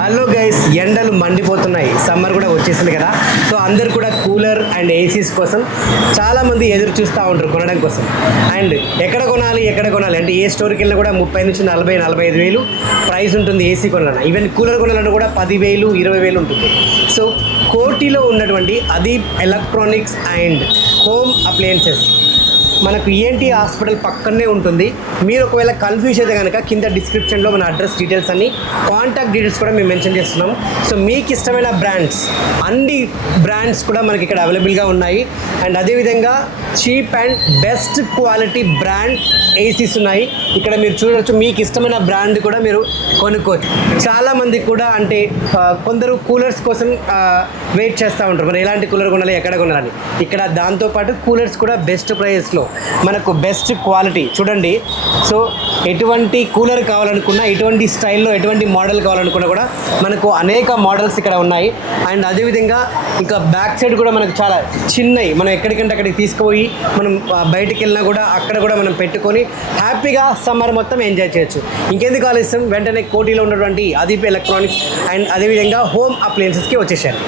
Hello guys, ఎండలు మండిపోతున్నాయి, summer కూడా వచ్చేసింది కదా. సో అందరు కూడా కూలర్ అండ్ ఏసీస్ కోసం చాలామంది ఎదురు చూస్తూ ఉంటారు కొనడం కోసం. అండ్ ఎక్కడ కొనాలి అంటే ఏ స్టోర్కి వెళ్ళినా కూడా 30 నుంచి 45 వేలు ప్రైస్ ఉంటుంది ఏసీ కొనాలన్నా. ఈవెన్ కూలర్ కొనాలన్నా కూడా 10,000 20,000 ఉంటుంది. సో కోటిలో ఉన్నటువంటి Adeep electronics and home appliances మనకు ఈఎన్టీ హాస్పిటల్ పక్కనే ఉంటుంది. మీరు ఒకవేళ కన్ఫ్యూజ్ అయితే కనుక కింద డిస్క్రిప్షన్లో మన అడ్రస్ డీటెయిల్స్ అన్ని కాంటాక్ట్ డీటెయిల్స్ కూడా మేము మెన్షన్ చేస్తున్నాము. సో మీకు ఇష్టమైన బ్రాండ్స్ అన్ని బ్రాండ్స్ కూడా మనకి ఇక్కడ అవైలబుల్గా ఉన్నాయి. అండ్ అదేవిధంగా cheap and best quality brand ACs ఉన్నాయి. ఇక్కడ మీరు చూడవచ్చు, మీకు ఇష్టమైన బ్రాండ్ కూడా మీరు కొనుక్కోవచ్చు. చాలామంది కూడా అంటే కొందరు కూలర్స్ కోసం వెయిట్ చేస్తూ ఉంటారు, మరి ఎలాంటి కూలర్ కొనాలి, ఎక్కడ కొనాలని. ఇక్కడ దాంతోపాటు కూలర్స్ కూడా బెస్ట్ ప్రైస్లో మనకు బెస్ట్ క్వాలిటీ చూడండి. సో ఎటువంటి కూలర్ కావాలనుకున్నా, ఎటువంటి స్టైల్లో, ఎటువంటి మోడల్ కావాలనుకున్నా కూడా మనకు అనేక మోడల్స్ ఇక్కడ ఉన్నాయి. అండ్ అదేవిధంగా ఇంకా బ్యాక్ సైడ్ కూడా మనకు చాలా చిన్నవి, మనం ఎక్కడికంటే అక్కడికి తీసుకుపోయి మనం బయటికి వెళ్ళినా కూడా అక్కడ కూడా మనం పెట్టుకొని హ్యాపీగా సమ్మర్ మొత్తం ఎంజాయ్ చేయొచ్చు. ఇంకెందుకు ఆలస్యం, వెంటనే కోటిలో ఉన్నటువంటి అదీప్ ఎలక్ట్రానిక్స్ అండ్ అదేవిధంగా హోమ్ అప్లయన్సెస్కి వచ్చేసారు.